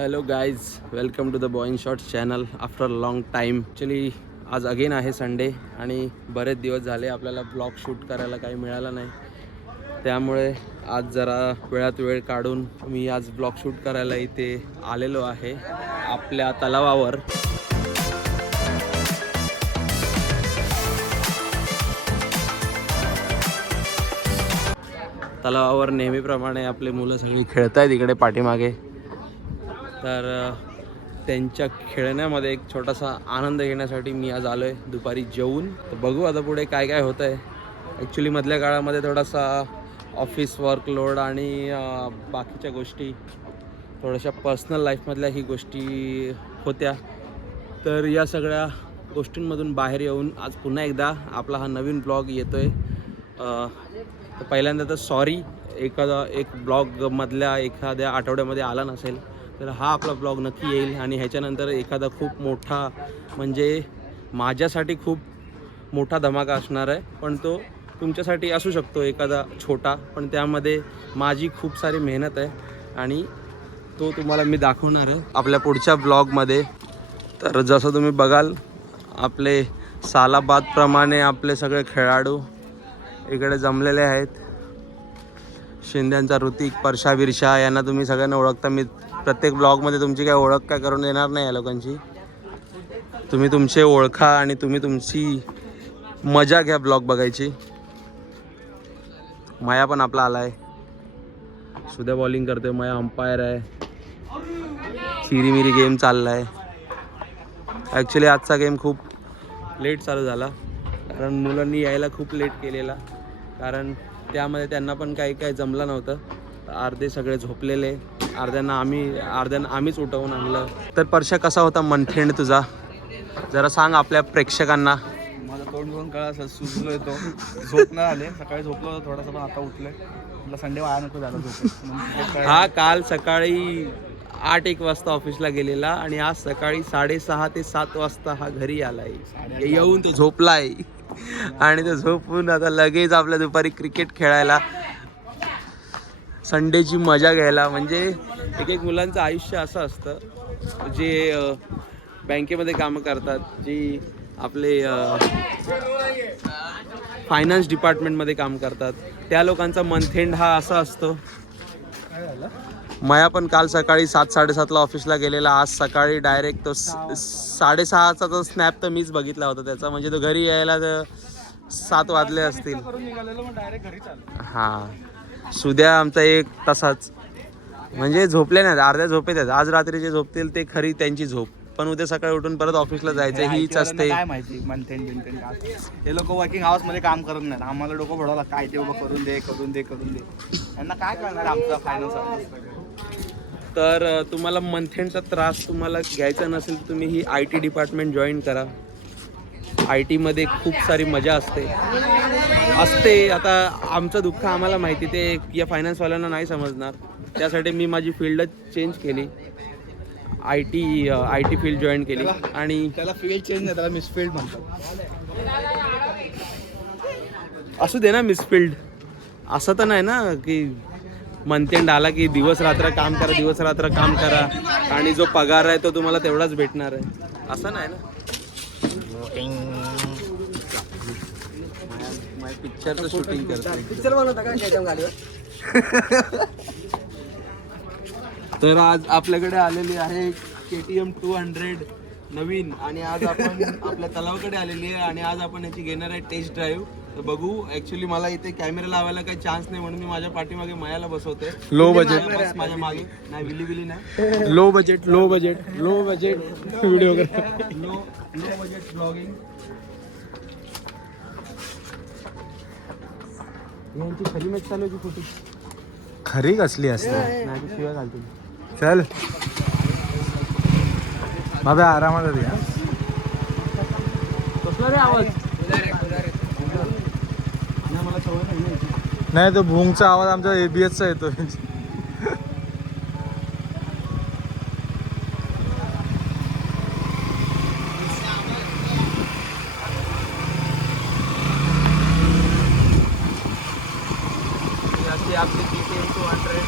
Hello guys, welcome to the Boeing shorts channel after long time. Actually आज again आहे Sunday आणि बरेच दिवस झाले आपल्याला ब्लॉग शूट करायला काही मिळालं नाही. त्यामुळे आज जरा वेळात वेळ काढून मी आज ब्लॉग शूट करायला इथे आलेलो आहे आपल्या तलावावर. तलावावर नेहमीप्रमाणे आपले मुलं सगळी खेळत आहेत इकडे पाठीमागे. तर त्यांच्या खेळण्यामध्ये एक छोटासा आनंद घेण्यासाठी मी आज आलो आहे दुपारी जेवून. तर बघू आता पुढे काय काय होतं आहे. ॲक्च्युली मधल्या काळामध्ये थोडासा ऑफिस वर्कलोड आणि बाकीच्या गोष्टी थोड्याशा पर्सनल लाईफमधल्या ही गोष्टी होत्या. तर या सगळ्या गोष्टींमधून बाहेर येऊन आज पुन्हा एकदा आपला हा नवीन ब्लॉग येतो आहे. तर पहिल्यांदा तर सॉरी, एक ब्लॉगमधल्या एखाद्या आठवड्यामध्ये आला नसेल, तर हा आपला ब्लॉग नक्की येईल. आणि ह्याच्यानंतर एखादा खूप मोठा, म्हणजे माझ्यासाठी खूप मोठा धमाका असणार आहे, पण तो तुमच्यासाठी असू शकतो एखादा छोटा, पण त्यामध्ये माझी खूप सारी मेहनत आहे आणि तो तुम्हाला मी दाखवणार आहे आपल्या पुढच्या ब्लॉगमध्ये. तर जसं तुम्ही बघाल, आपले सालाबादप्रमाणे आपले सगळे खेळाडू इकडे जमलेले आहेत. शिंद्यांचा ऋतिक, परशा, विरशा यांना तुम्ही सगळ्यांना ओळखता. मी प्रत्येक ब्लॉगमध्ये तुमची काय ओळख काय करून देणार नाही या लोकांची. तुम्ही तुमचे ओळखा आणि तुम्ही तुमची मजा घ्या ब्लॉग बघायची. माया पण आपला आला आहे, सुद्या बॉलिंग करतोय, माया अंपायर आहे. चिरीमिरी गेम चालला आहे. ॲक्च्युली आजचा गेम खूप लेट चालू झाला, कारण मुलांनी यायला खूप लेट केलेला, कारण त्यामध्ये त्यांना पण काही जमलं नव्हतं. अर्धे सगळे झोपलेले, अर्ध्यांना आम्हीच उठवून आणलं. तर परशा, कसा होता मंथेंड तुझा, जरा सांग आपल्या प्रेक्षकांना. माझं तोंड घेऊन कळा असं सुचलो येतो, झोप नाही आले. सकाळी झोपलो होतो थोडासा, पण आता उठलोय. म्हटलं संडे वाया नको झाला झोप. हा काल सकाळी 8-1 वाजता ऑफिसला गेलेला आणि आज सकाळी 6:30 ते 7 वाजता हा घरी आलाय. येऊन तो झोपलाय आणि तो झोपून आता लगेच आपल्या दुपारी क्रिकेट खेळायला, संडेची मजा घ्यायला. म्हणजे एक मुलांचं आयुष्य असं असतं, जे बँकेमध्ये कामं करतात, जी आपले फायनान्स डिपार्टमेंटमध्ये काम करतात, त्या लोकांचा मंथ एंड हा असा असतो. माया पण काल सकाळी 7-7:30ला ऑफिसला गेलेला. आज सकाळी डायरेक्ट तो 6:30चा तो स्नॅप तर मीच बघितला होता त्याचा. म्हणजे तो घरी यायला तर 7 वाजले असतील. हां, सुद्या आमचा एक तसाच, म्हणजे झोपले नाहीत, अर्ध्या झोपेत आहेत. आज रात्री जे झोपतील ते खरी त्यांची झोप, पण उद्या सकाळी उठून परत ऑफिसला जायचं हीच असते. काय माहिती मंथेंड हे लोक वर्किंग आवर्स मध्ये काम करत नाहीत. आम्हाला डोकं भरवला काय ते करून दे. त्यांना काय करणार आमचा फायनान्स. तर तुम्हाला मंथेंडचा त्रास तुम्हाला घ्यायचा नसेल तर तुम्ही ही IT डिपार्टमेंट जॉईन करा. IT मध्ये खूप सारी मजा असते. आता आमचं दुःख आम्हाला माहिती, ते या फायनान्सवाल्यांना नाही समजणार. त्यासाठी मी माझी फील्डच चेंज केली, IT फील्ड जॉईन केली. आणि त्याला फील्ड चेंज नाही, त्याला मिसफील्ड म्हणतात. असू दे ना, मिसफील्ड. असं तर नाही ना की मंथ एंड आला की दिवस रात्र काम करा आणि जो पगार आहे तो तुम्हाला तेवढाच भेटणार आहे, असं नाही ना. पिक्चरचं शूटिंग करतो, पिक्चर बनवता का. तर आज आपल्याकडे आलेली आहे KTM 200 नवीन, आणि आज आपण आपल्या तलावाकडे आलेली आहे आणि आज आपण याची घेणार आहे टेस्ट ड्राईव्ह. तर बघू. ॲक्च्युली मला इथे कॅमेरा लावायला काही चान्स नाही, म्हणून मी माझ्या पाठीमागे मायाला बसवते. लो बजेट माझ्या मागे नाही, विली नाही. Low budget video low budget blogging. यांची खरी मॅच चालू होती फोटो. खरी कसली असते, नाही शिवाय घालतो. चल बाबा आरामात या. कसला रे आवाज. नाही, तो भूंगचा आवाज आमचा ABSचा येतो. आपली KTM 200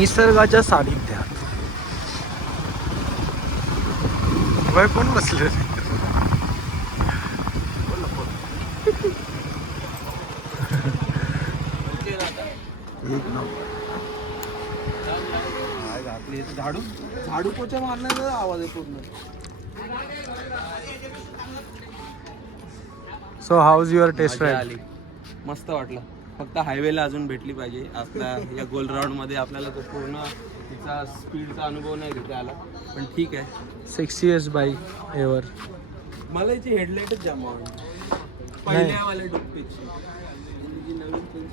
निसर्गाच्या सानिध्यात बाय कोण बसले झाडू झाडू पोचा मारण्याचा आवाज आहे पूर्ण. सो हाऊज युअर टेस्ट मजा राईड? आली, मस्त वाटलं. फक्त हायवेला अजून भेटली पाहिजे. आपल्या या गोल राऊंड मध्ये आपल्याला तो पूर्ण तिचा स्पीडचा अनुभव नाही घेता आला, पण ठीक आहे. 6 years बाईक एव्हर. मला याची हेडलाईटच जाम आवडली पहिल्या वाल्या डुप्पीची. जी नवीन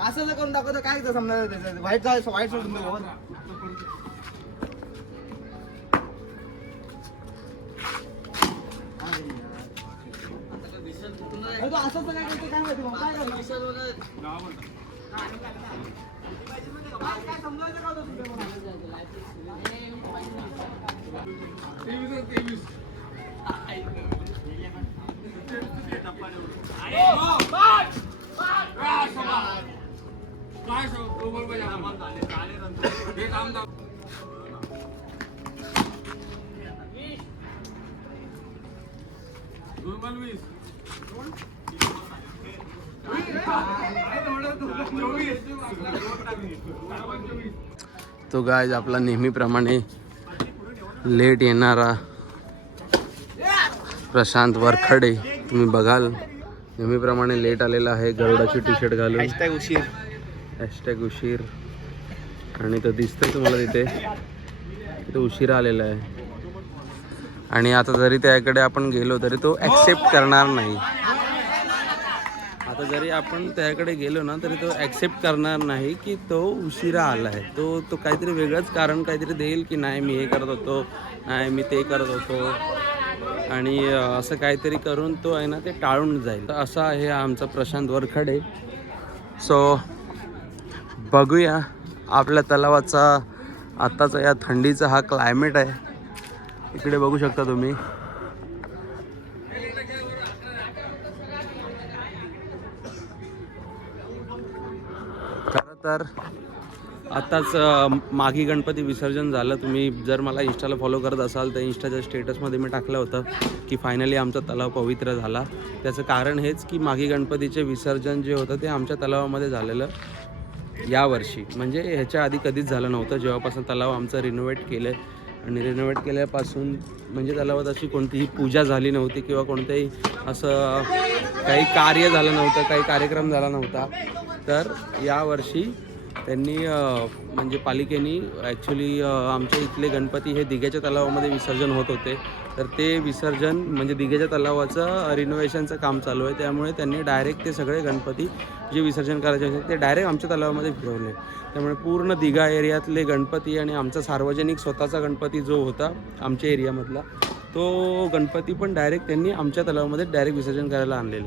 असं जर करून दाखवतो काय समजा त्याचं व्हाईट व्हाईट सोडून दे. असं काय करतो काय माहिती मग काय काय समजायचं का तो गायज आपला नेहमीप्रमाणे लेट येणारा प्रशांत वरखडे तुम्ही बघाल नेहमीप्रमाणे लेट आलेला आहे. गरुडाची टी शर्ट घालून. उशीर हॅशटॅग उशीर. आणि तो दिसतोय तुम्हाला तिथे, तो उशिरा आलेला आहे. आणि आता जरी त्याकडे आपण गेलो तरी तो ॲक्सेप्ट करणार नाही. आता जरी आपण त्याकडे गेलो ना तरी तो ॲक्सेप्ट करणार नाही की तो उशिरा आला आहे. तो काहीतरी वेगळंच कारण काहीतरी देईल की नाही मी हे करत होतो, नाही मी ते करत होतो, आणि असं काहीतरी करून तो आहे ना ते टाळून जाईल. तर असा आहे आमचा प्रशांत वरखडे. सो बघूया आपल्या तलावाचा आत्ताचा या थंडीचा हा क्लायमेट आहे. इकडे बघू शकता तुम्ही. खरं तर आत्ताच माघी गणपती विसर्जन झालं. तुम्ही जर मला इंस्टाला फॉलो करत असाल तर इंस्टाच्या स्टेटसमध्ये मी टाकलं होतं की फायनली आमचा तलाव पवित्र झाला. त्याचं कारण हेच की माघी गणपतीचे विसर्जन जे होतं ते आमच्या तलावामध्ये झालेलं यावर्षी. म्हणजे ह्याच्या आधी कधीच झालं नव्हतं. जेव्हापासून तलाव आमचं रिनोव्हेट केलं आहे आणि रिनोव्हेट केल्यापासून म्हणजे तलावात अशी कोणतीही पूजा झाली नव्हती किंवा कोणत्याही असं काही कार्य झालं नव्हतं, काही कार्यक्रम झाला नव्हता. तर यावर्षी त्यांनी म्हणजे पालिकेने ॲक्च्युली आमच्या इथले गणपती हे दिघ्याच्या तलावामध्ये विसर्जन होत होते. तर ते विसर्जन म्हणजे दिघ्याच्या तलावाचं रिनोव्हेशनचं काम चालू आहे. त्यामुळे त्यांनी डायरेक्ट ते सगळे गणपती जे विसर्जन करायचे होते ते डायरेक्ट आमच्या तलावामध्ये फिरवले. त्यामुळे पूर्ण दिघा एरियातले गणपती आणि आमचा सार्वजनिक स्वतःचा गणपती जो होता आमच्या एरियामधला तो गणपती पण डायरेक्ट त्यांनी आमच्या तलावामध्ये डायरेक्ट विसर्जन करायला आणलेलं.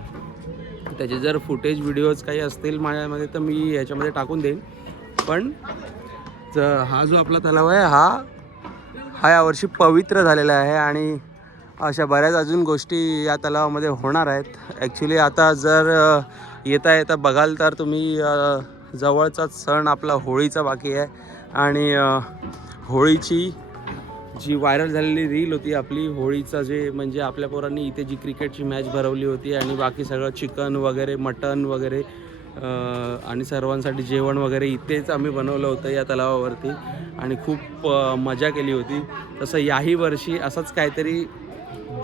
त्याचे जर फुटेज व्हिडिओज काही असतील माझ्यामध्ये तर मी याच्यामध्ये टाकून देईन. पण हा जो आपला तलाव आहे हा यावर्षी पवित्र झालेला आहे आणि अशा बऱ्याच अजून गोष्टी या तलावामध्ये होणार आहेत. ॲक्च्युली आता जर येता बघाल तर तुम्ही जवळचाच सण आपला होळीचा बाकी आहे. आणि होळीची जी व्हायरल झालेली रील होती आपली होळीचा, जे म्हणजे आपल्या पोरांनी इथे जी क्रिकेटची मॅच भरवली होती आणि बाकी सगळं चिकन वगैरे मटन वगैरे आणि सर्वांसाठी जेवण वगैरे इथेच आम्ही बनवलं होतं या तलावावरती आणि खूप मजा केली होती. तसं याही वर्षी असाच काहीतरी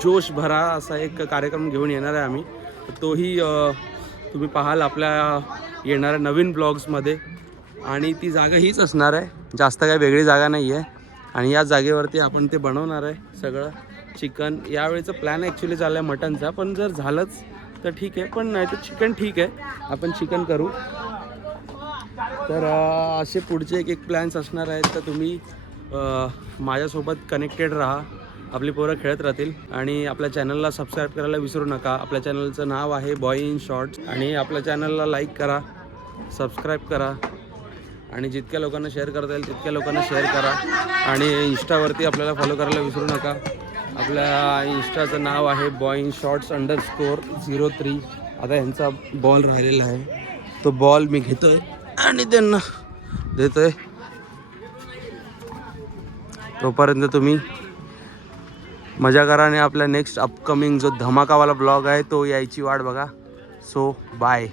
जोश भरा असा एक कार्यक्रम घेऊन येणार आहे आम्ही. तोही तुम्ही पाहाल आपल्या येणाऱ्या नवीन ब्लॉग्समध्ये. आणि ती जागा हीच असणार आहे, जास्त काही वेगळी जागा नाही आहे. आणि या जागेवरती आपण ते बनवणार आहे सगळं चिकन. यावेळेचा प्लॅन ॲक्च्युली झाला आहे मटनचा, पण जर झालंच तर ठीक आहे, पण नाही तर चिकन ठीक आहे, आपण चिकन करू. तर असे पुढचे एक प्लॅन्स असणार आहेत. तर तुम्ही माझ्यासोबत कनेक्टेड राहा. आपली पोरं खेळत राहतील आणि आपल्या चॅनलला सबस्क्राईब करायला विसरू नका. आपल्या चॅनलचं नाव आहे बॉय इन शॉर्ट्स. आणि आपल्या चॅनलला लाईक करा, सबस्क्राईब करा आणि जितक्या लोकांना शेअर करता येईल तितक्या लोकांना शेअर करा. आणि इंस्टावरती आपल्याला फॉलो करायला विसरू नका. आपल्या इंस्टाचं नाव आहे बॉय इन शॉर्ट्स _03. आता यांचा बॉल राहिलेला आहे, तो बॉल मी घेतो आहे आणि त्यांना देतो आहे. तोपर्यंत तुम्ही मजा करा आणि आपला नेक्स्ट अपकमिंग जो धमाकावाला ब्लॉग आहे तो यायची वाट बघा. So bye.